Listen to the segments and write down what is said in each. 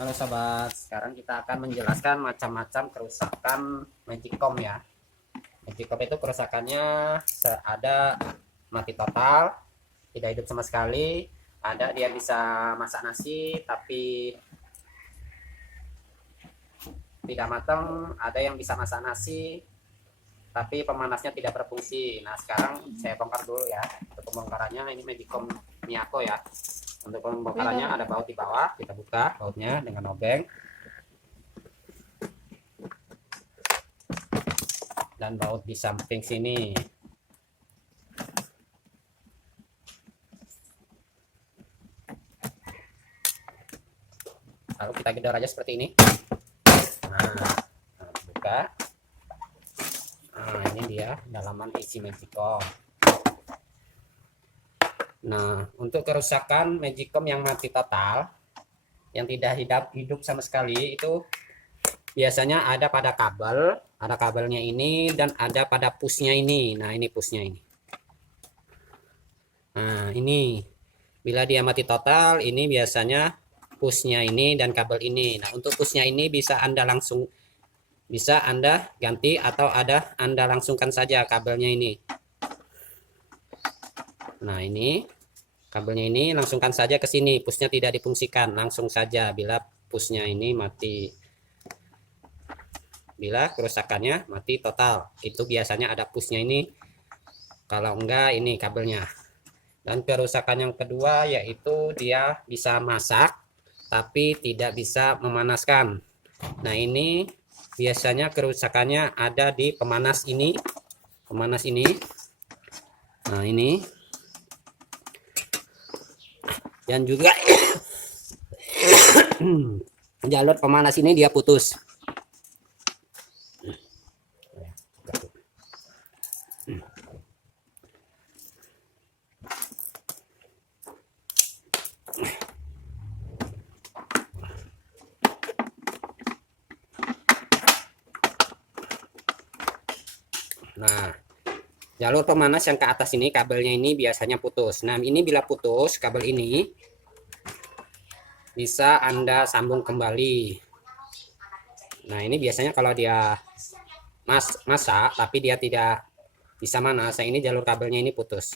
Halo sobat, sekarang kita akan menjelaskan macam-macam kerusakan Magicom ya. Magicom itu kerusakannya ada mati total, tidak hidup sama sekali, ada dia bisa masak nasi tapi tidak matang, ada yang bisa masak nasi tapi pemanasnya tidak berfungsi. Nah sekarang saya bongkar dulu ya. Untuk pembongkarannya ini Magicom Miyako ya. Untuk pembongkarannya ada baut di bawah, kita buka bautnya dengan obeng. Dan baut di samping sini. Lalu kita gedor aja seperti ini. Nah, buka. Nah, ini dia dalaman isi Magicom. Nah, untuk kerusakan Magicom yang mati total, yang tidak hidup sama sekali, itu biasanya ada pada kabel, ada kabelnya ini, dan ada pada pusnya ini. Nah, ini pusnya ini. Nah, ini bila dia mati total, ini biasanya pusnya ini dan kabel ini. Nah, untuk pusnya ini bisa Anda ganti atau Anda langsungkan saja kabelnya ini. Nah, ini kabelnya ini langsungkan saja ke sini, pusnya tidak difungsikan, langsung saja bila pusnya ini mati. Bila kerusakannya mati total, itu biasanya ada pusnya ini, kalau enggak ini kabelnya. Dan kerusakan yang kedua yaitu dia bisa masak tapi tidak bisa memanaskan. Nah, ini biasanya kerusakannya ada di pemanas ini. Nah, ini dan juga jalur pemanas ini dia putus. Nah, jalur pemanas yang ke atas ini kabelnya ini biasanya putus. Nah, ini bila putus kabel ini bisa Anda sambung kembali. Nah, ini biasanya kalau dia masak tapi dia tidak bisa manas, ini jalur kabelnya ini putus.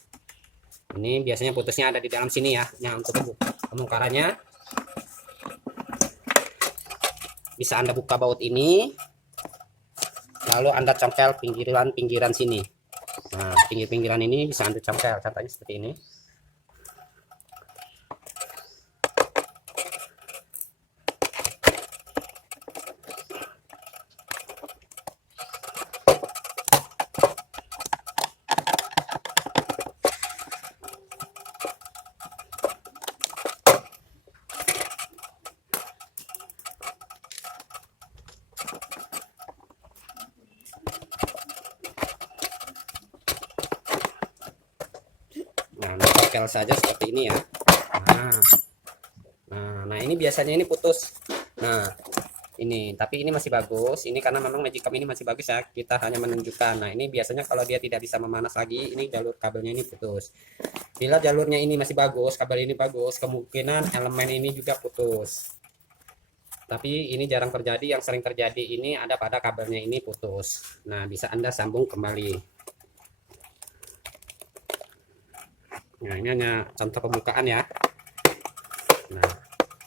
Ini biasanya putusnya ada di dalam sini ya. Nah, untuk pembongkarannya bisa Anda buka baut ini, lalu Anda congkel pinggiran sini. Nah, pinggir-pinggiran ini bisa Anda congkel, contohnya seperti ini. Nah, congkel saja seperti ini ya. Nah, ini biasanya ini putus. Nah, ini tapi ini masih bagus. Ini karena memang Magicom ini masih bagus ya, kita hanya menunjukkan. Nah, ini biasanya kalau dia tidak bisa memanas lagi, ini jalur kabelnya ini putus. Bila jalurnya ini masih bagus, kabel ini bagus, kemungkinan elemen ini juga putus. Tapi ini jarang terjadi, yang sering terjadi ini ada pada kabelnya ini putus. Nah, bisa Anda sambung kembali. Nah, ini hanya contoh pembukaan ya. Nah,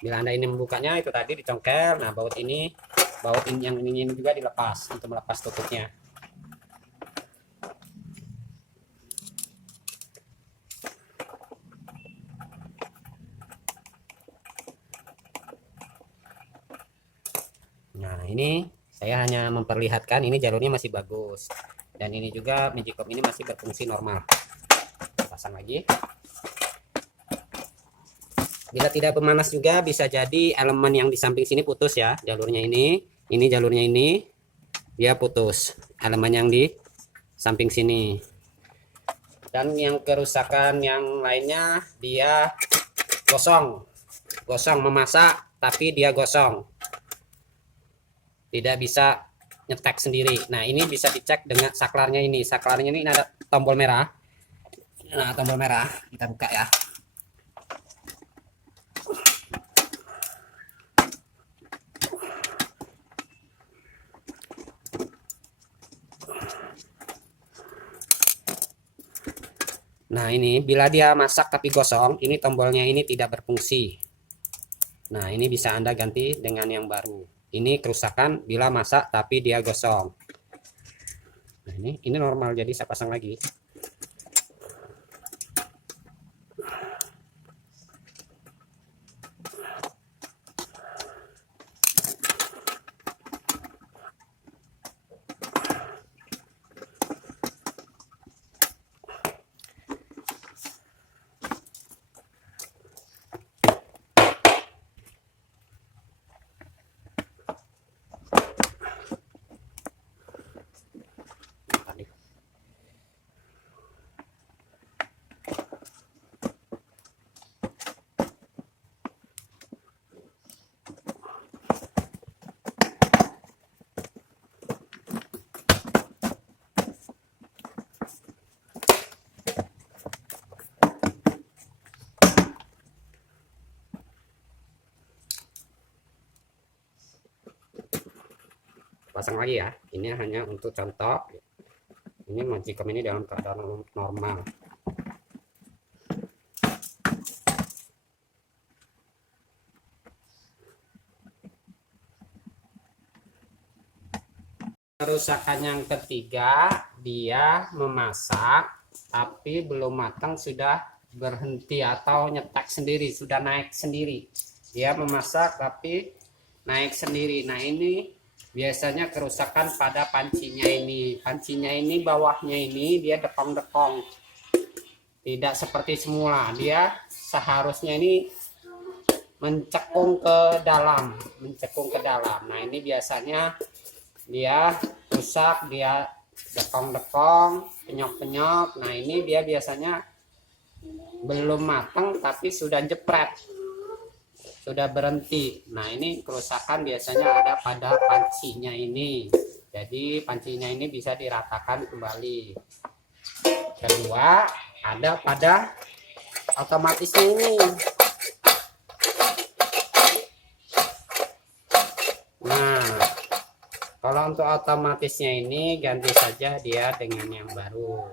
bila Anda ini membukanya itu tadi dicongkel. Nah, baut ini yang ini juga dilepas untuk melepas tutupnya. Nah, ini saya hanya memperlihatkan ini jalurnya masih bagus. Dan ini juga Magicom ini masih berfungsi normal. Pasang lagi. Bila tidak pemanas juga bisa jadi elemen yang di samping sini putus ya, jalurnya ini jalurnya ini dia putus, elemen yang di samping sini. Dan yang kerusakan yang lainnya dia gosong memasak tapi dia gosong, tidak bisa nyetek sendiri. Nah, ini bisa dicek dengan saklarnya ini ada tombol merah. Nah, tombol merah kita buka ya. Nah, ini bila dia masak tapi gosong, ini tombolnya ini tidak berfungsi. Nah, ini bisa Anda ganti dengan yang baru. Ini kerusakan bila masak tapi dia gosong. Nah, ini normal, jadi saya pasang lagi. Pasang lagi ya, ini hanya untuk contoh. Ini magicom ini dalam keadaan normal. Kerusakan yang ketiga, dia memasak tapi belum matang sudah berhenti atau nyetak sendiri, sudah naik sendiri. Dia memasak tapi naik sendiri. Nah, ini biasanya kerusakan pada pancinya ini. Pancinya ini bawahnya ini dia depong-depong. Tidak seperti semula. Dia seharusnya ini mencekung ke dalam, mencekung ke dalam. Nah, ini biasanya dia rusak, dia depong-depong, penyok-penyok. Nah, ini dia biasanya belum matang tapi sudah jepret, sudah berhenti. Nah, ini kerusakan biasanya ada pada pancinya ini. Jadi pancinya ini bisa diratakan kembali. Kedua, ada pada otomatisnya ini. Nah, kalau untuk otomatisnya ini ganti saja dia dengan yang baru.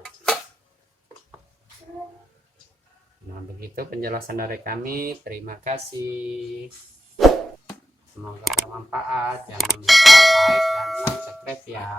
Nah, begitu penjelasan dari kami. Terima kasih. Semoga bermanfaat. Jangan lupa like dan subscribe ya.